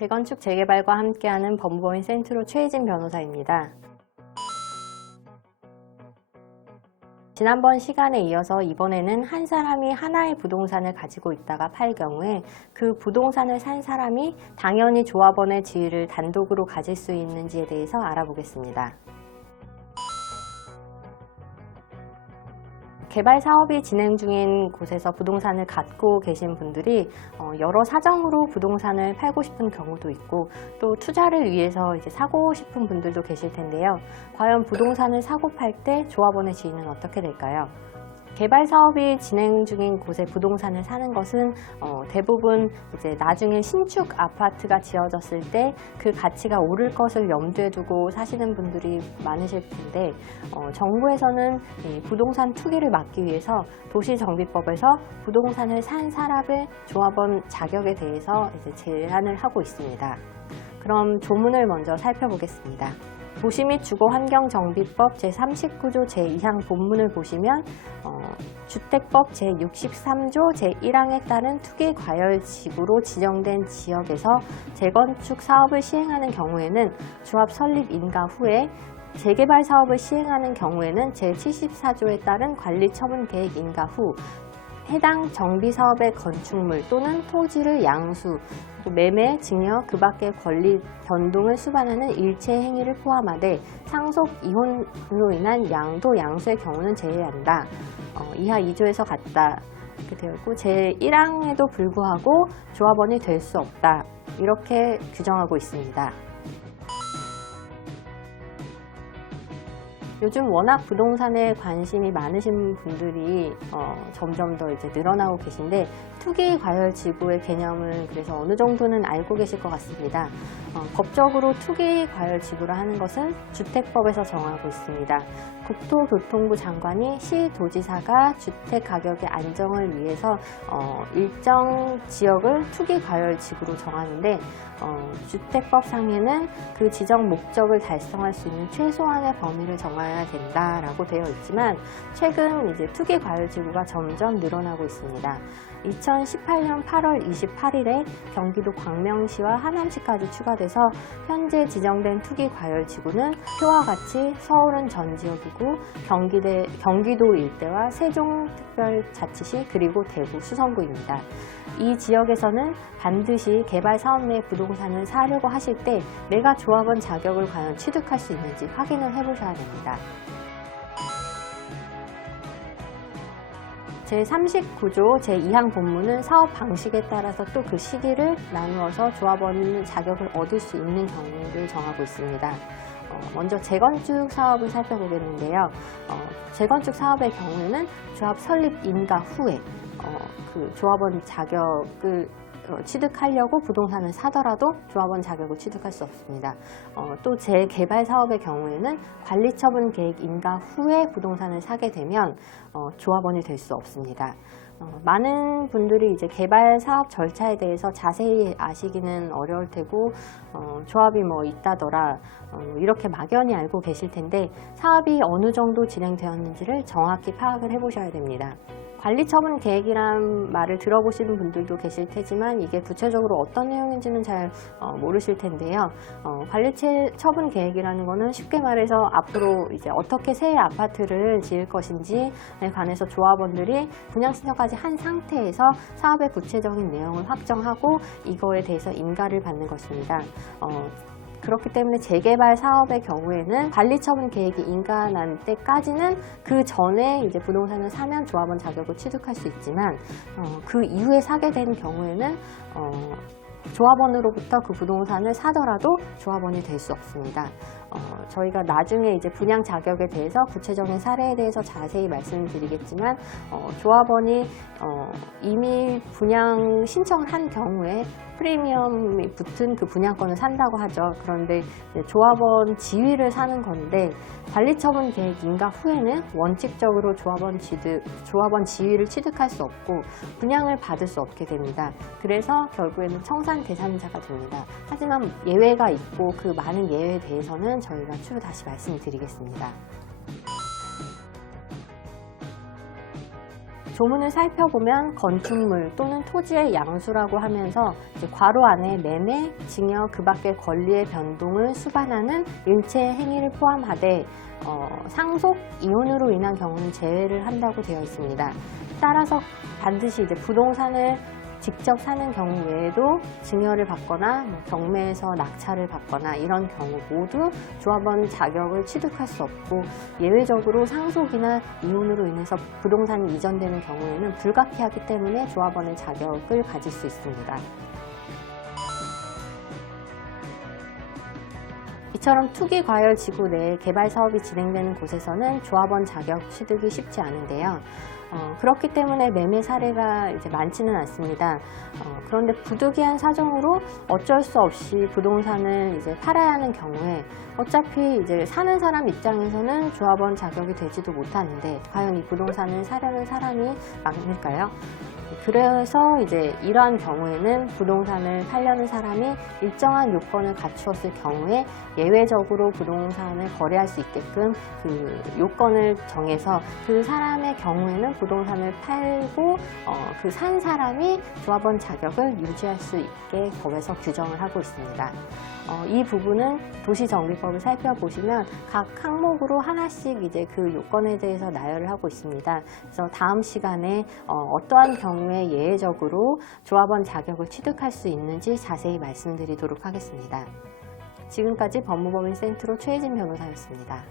재건축 재개발과 함께하는 법무법인 센트로 최혜진 변호사입니다. 지난번 시간에 이어서 이번에는 한 사람이 하나의 부동산을 가지고 있다가 팔 경우에 그 부동산을 산 사람이 당연히 조합원의 지위를 단독으로 가질 수 있는지에 대해서 알아보겠습니다. 개발 사업이 진행 중인 곳에서 부동산을 갖고 계신 분들이 여러 사정으로 부동산을 팔고 싶은 경우도 있고 또 투자를 위해서 이제 사고 싶은 분들도 계실 텐데요. 과연 부동산을 사고 팔 때 조합원의 지위는 어떻게 될까요? 개발 사업이 진행 중인 곳에 부동산을 사는 것은 대부분 이제 나중에 신축 아파트가 지어졌을 때 그 가치가 오를 것을 염두에 두고 사시는 분들이 많으실 텐데 정부에서는 이 부동산 투기를 막기 위해서 도시정비법에서 부동산을 산 사람의 조합원 자격에 대해서 이제 제한을 하고 있습니다. 그럼 조문을 먼저 살펴보겠습니다. 도시 및 주거환경정비법 제39조 제2항 본문을 보시면 주택법 제63조 제1항에 따른 투기과열지구로 지정된 지역에서 재건축 사업을 시행하는 경우에는 조합 설립 인가 후에 재개발 사업을 시행하는 경우에는 제74조에 따른 관리처분계획 인가 후 해당 정비사업의 건축물 또는 토지를 양수, 매매, 증여, 그 밖의 권리 변동을 수반하는 일체 행위를 포함하되 상속 이혼으로 인한 양도 양수의 경우는 제외한다. 이하 2조에서 같다. 이렇게 되어 있고 제1항에도 불구하고 조합원이 될 수 없다. 이렇게 규정하고 있습니다. 요즘 워낙 부동산에 관심이 많으신 분들이 점점 더 이제 늘어나고 계신데 투기 과열 지구의 개념을 그래서 어느 정도는 알고 계실 것 같습니다. 법적으로 투기 과열 지구라 하는 것은 주택법에서 정하고 있습니다. 국토교통부 장관이 시도지사가 주택 가격의 안정을 위해서 일정 지역을 투기 과열 지구로 정하는데 주택법 상에는 그 지정 목적을 달성할 수 있는 최소한의 범위를 정해야 된다라고 되어 있지만 최근 이제 투기 과열 지구가 점점 늘어나고 있습니다. 2018년 8월 28일에 경기도 광명시와 하남시까지 추가돼서 현재 지정된 투기 과열 지구는 표와 같이 서울은 전 지역이고 경기도 일대와 세종특별자치시 그리고 대구 수성구입니다. 이 지역에서는 반드시 개발 사업 내 부동산을 사려고 하실 때 내가 조합원 자격을 과연 취득할 수 있는지 확인을 해보셔야 됩니다. 제39조 제2항 본문은 사업 방식에 따라서 또 그 시기를 나누어서 조합원 자격을 얻을 수 있는 경우를 정하고 있습니다. 먼저 재건축 사업을 살펴보겠는데요. 재건축 사업의 경우에는 조합 설립 인가 후에 그 조합원 자격을 취득하려고 부동산을 사더라도 조합원 자격을 취득할 수 없습니다. 또 재개발 사업의 경우에는 관리처분 계획 인가 후에 부동산을 사게 되면 조합원이 될 수 없습니다. 많은 분들이 이제 개발 사업 절차에 대해서 자세히 아시기는 어려울 테고 조합이 뭐 있다더라 이렇게 막연히 알고 계실 텐데 사업이 어느 정도 진행되었는지를 정확히 파악을 해 보셔야 됩니다. 관리처분 계획이란 말을 들어보시는 분들도 계실 테지만 이게 구체적으로 어떤 내용인지는 잘 모르실 텐데요. 관리처분 계획이라는 거는 쉽게 말해서 앞으로 이제 어떻게 새 아파트를 지을 것인지에 관해서 조합원들이 분양 신청까지 한 상태에서 사업의 구체적인 내용을 확정하고 이거에 대해서 인가를 받는 것입니다. 그렇기 때문에 재개발 사업의 경우에는 관리처분 계획이 인가난 때까지는 그 전에 이제 부동산을 사면 조합원 자격을 취득할 수 있지만 그 이후에 사게 된 경우에는 조합원으로부터 그 부동산을 사더라도 조합원이 될 수 없습니다. 저희가 나중에 이제 분양 자격에 대해서 구체적인 사례에 대해서 자세히 말씀드리겠지만 조합원이 이미 분양 신청을 한 경우에 프리미엄이 붙은 그 분양권을 산다고 하죠. 그런데 조합원 지위를 사는 건데 관리처분 계획 인가 후에는 원칙적으로 조합원 지위를 취득할 수 없고 분양을 받을 수 없게 됩니다. 그래서 결국에는 청산 대상자가 됩니다. 하지만 예외가 있고 그 많은 예외에 대해서는 저희가 추후 다시 말씀드리겠습니다. 조문을 살펴보면 건축물 또는 토지의 양수라고 하면서 이제 괄호 안에 매매, 증여, 그 밖의 권리의 변동을 수반하는 일체 행위를 포함하되 상속, 이혼으로 인한 경우는 제외를 한다고 되어 있습니다. 따라서 반드시 이제 부동산을 직접 사는 경우 외에도 증여를 받거나 경매에서 낙찰을 받거나 이런 경우 모두 조합원 자격을 취득할 수 없고, 예외적으로 상속이나 이혼으로 인해서 부동산이 이전되는 경우에는 불가피하기 때문에 조합원의 자격을 가질 수 있습니다. 이처럼 투기 과열 지구 내에 개발 사업이 진행되는 곳에서는 조합원 자격 취득이 쉽지 않은데요. 그렇기 때문에 매매 사례가 이제 많지는 않습니다. 그런데 부득이한 사정으로 어쩔 수 없이 부동산을 이제 팔아야 하는 경우에 어차피 이제 사는 사람 입장에서는 조합원 자격이 되지도 못하는데 과연 이 부동산을 사려는 사람이 많을까요? 그래서 이제 이러한 경우에는 부동산을 팔려는 사람이 일정한 요건을 갖추었을 경우에 예외적으로 부동산을 거래할 수 있게끔 그 요건을 정해서 그 사람의 경우에는 부동산을 팔고 그 산 사람이 조합원 자격을 유지할 수 있게 법에서 규정을 하고 있습니다. 이 부분은 도시정비법을 살펴보시면 각 항목으로 하나씩 이제 그 요건에 대해서 나열을 하고 있습니다. 그래서 다음 시간에 어떠한 경우에 예외적으로 조합원 자격을 취득할 수 있는지 자세히 말씀드리도록 하겠습니다. 지금까지 법무법인 센트로 최혜진 변호사였습니다.